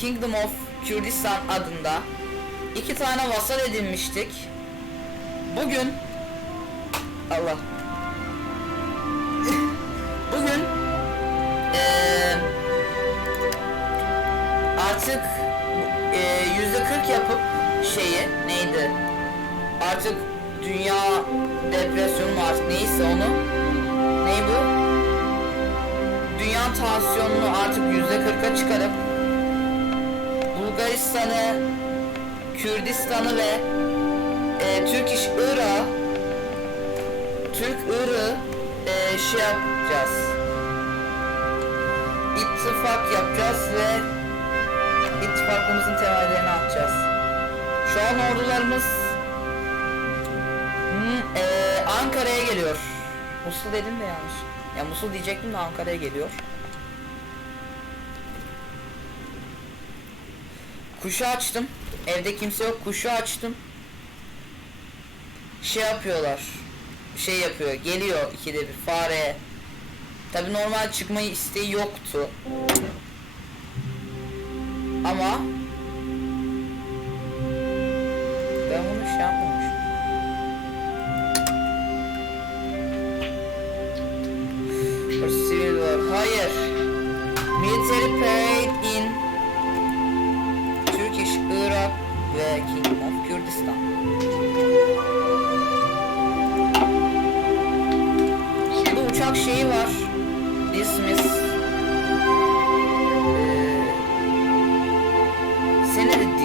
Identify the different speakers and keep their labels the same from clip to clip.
Speaker 1: Kingdom of Kürdistan adında iki tane vasal edinmiştik. Bugün Allah Bugün eee, artık eee, yüzde 40 yapıp şeyi neydi? Artık dünya depresyonu mu artık neyse onu ney bu? Dünya tansiyonunu artık yüzde 40'a çıkarıp Bulgaristan'ı, Kürdistan'ı ve e, Türk iş Irak'ı Türk Irak'ı e, şey yapacağız. İttifak yapacağız ve ittifakımızın temellerini atacağız. Şu an ordularımız e, Ankara'ya geliyor. Musul dedim de yanlış. Ya Musul diyecektim de Ankara'ya geliyor. Kuşu açtım. Evde kimse yok. Kuşu açtım. Şey yapıyorlar. Şey yapıyor. Geliyor ikide bir fare. Tabi normal çıkmayı isteği yoktu. Ama ben bunu şey yapmamışım. Hayır. Military parade in Irak ve Kingdom of Kürdistan. Burada uçak şeyi var. Dismiss. Ee, seni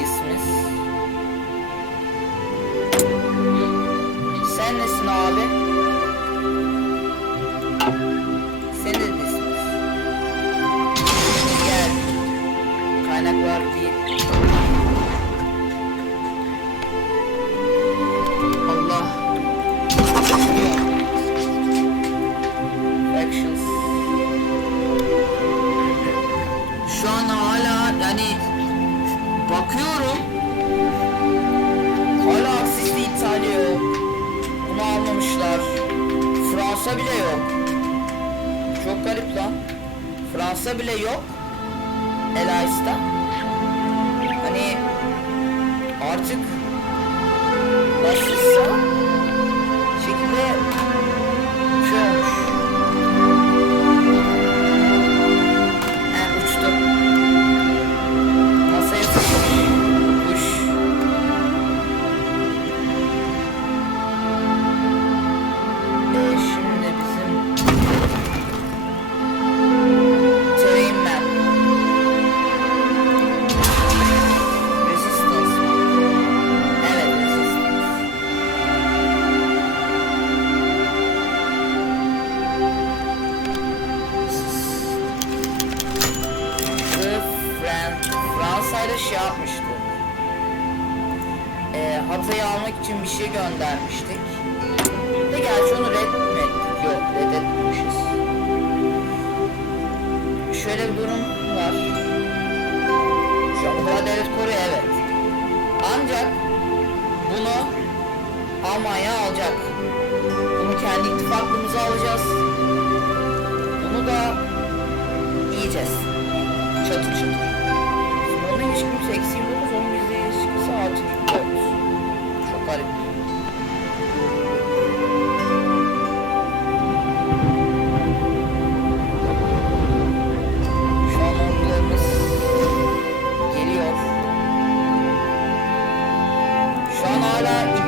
Speaker 1: yok. Elais'ta. Hani artık yapmıştık. Ee, Hatay'ı almak için bir şey göndermiştik. De gerçi onu red? Yok reddetmemişiz. Şöyle bir durum var. Şu an Devlet koruyor evet. Ancak bunu Almanya alacak. Bunu kendi ittifaklığımıza alacağız. Bunu da yiyeceğiz. Çatır çatır. Şu an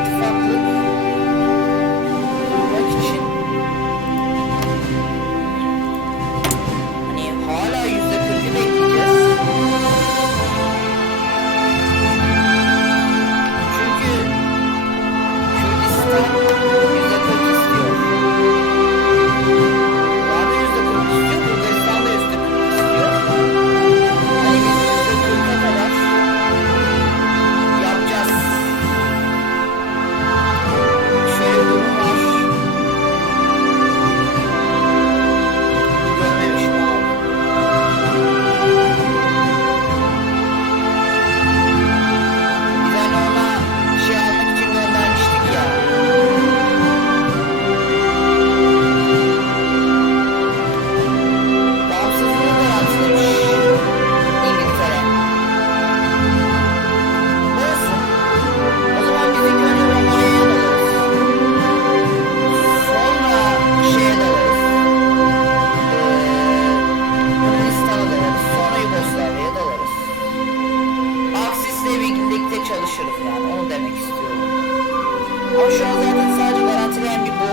Speaker 1: şu an zaten sadece garantileyen bir bu.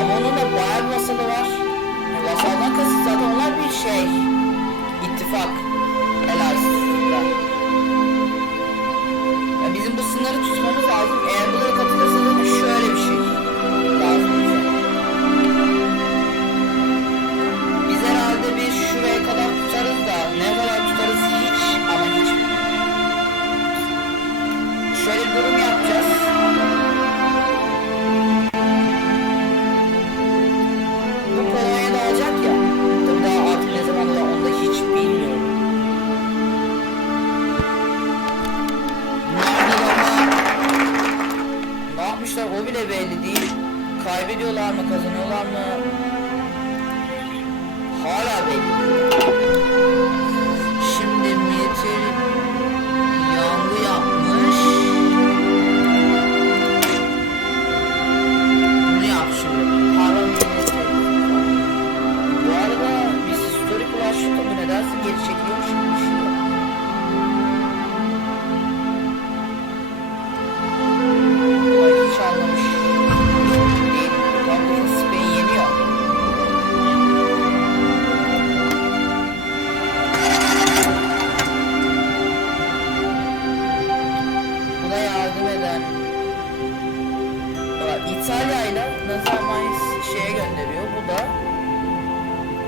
Speaker 1: Ama onun da bayağı bir masalı var. Masaldan kasıt zaten onlar bir şey. Kaybediyorlar mı kazanıyorlar mı? İtalya ile Nazarmay şeye gönderiyor. Bu da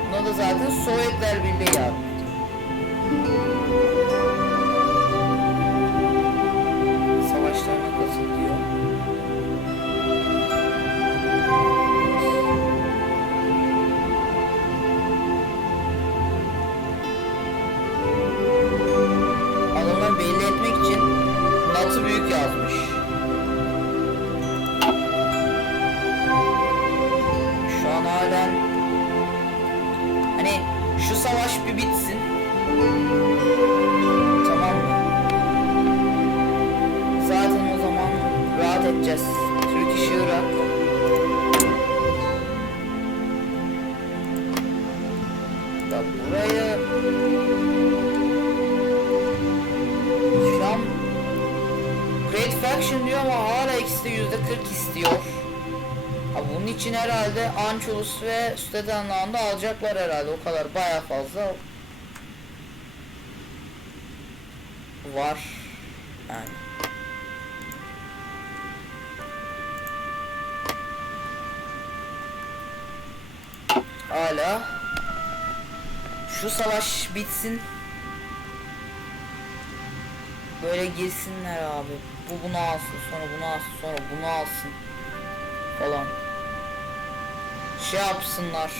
Speaker 1: buna da zaten Sovyetler Birliği yardım ediyor. Türk işi Irak. Da şu an Great Faction diyor ama hala ikisi de yüzde 40 istiyor. Ha bunun için herhalde Anchulus ve Sudetenland'ı da alacaklar herhalde o kadar baya fazla var yani. Hala şu savaş bitsin böyle girsinler abi. Bu bunu alsın, sonra bunu alsın, sonra bunu alsın falan. Şey yapsınlar.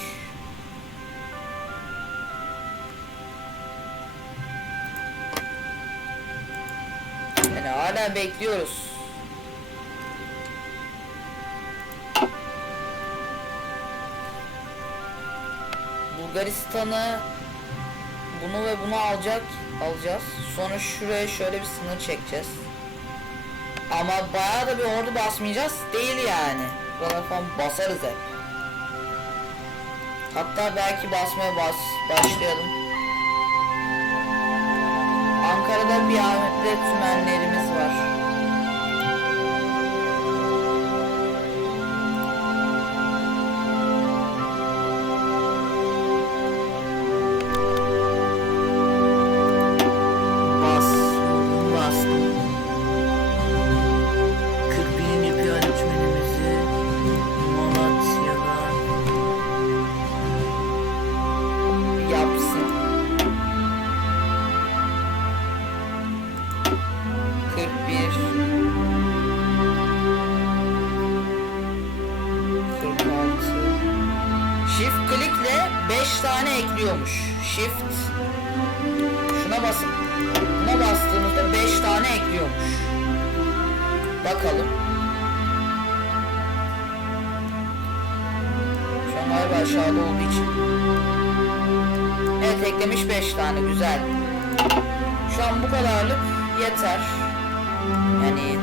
Speaker 1: Yani hala bekliyoruz. Bulgaristan'ı bunu ve bunu alacak alacağız. Sonra şuraya şöyle bir sınır çekeceğiz. Ama bayağı da bir ordu basmayacağız değil yani. Buralar falan basarız hep. Hatta belki basmaya bas başlayalım. Ankara'da bir Ahmet'le tümenlerimiz ekliyormuş. Shift Şuna basıp buna bastığımızda 5 tane ekliyormuş. Bakalım. Şu an galiba aşağıda olduğu için. Evet eklemiş 5 tane güzel. Şu an bu kadarlık yeter. Yani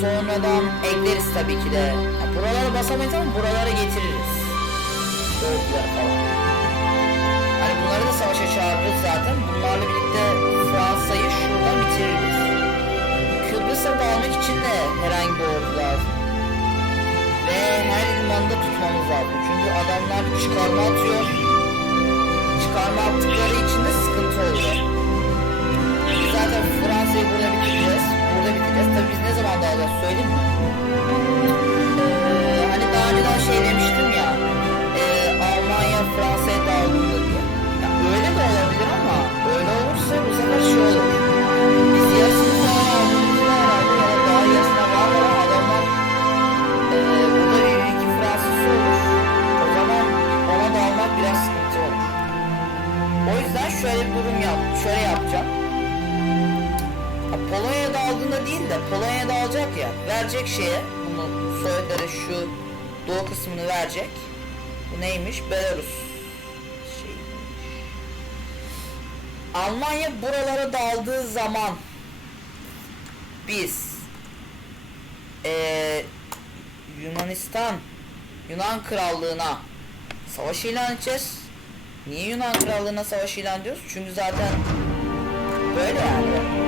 Speaker 1: sonradan ekleriz tabii ki de. Ha, buralara basamayız ama buralara getiririz. Örgüler falan. Hani bunları da savaşa çağırırız zaten. Bunlarla birlikte Fransa'yı şuradan bitiririz. Kıbrıs'a dalmak için de herhangi bir ordu lazım. Ve her limanda tutmamız lazım. Çünkü adamlar çıkarma atıyor. çıkarma attıkları için de sıkıntı oluyor. Biz zaten Fransa'yı burada bitireceğiz. Burada bitireceğiz. Tabii biz ne zaman dağılacağız söyleyeyim mi? Polonya'da aldığında değil de Polonya'da alacak ya verecek şeye bunu Sovyetleri şu doğu kısmını verecek. Bu neymiş? Belarus. Şey. Almanya buralara daldığı zaman biz eee Yunanistan Yunan Krallığına savaş ilan edeceğiz. Niye Yunan Krallığına savaş ilan ediyoruz? Çünkü zaten böyle yani.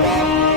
Speaker 1: Thank you.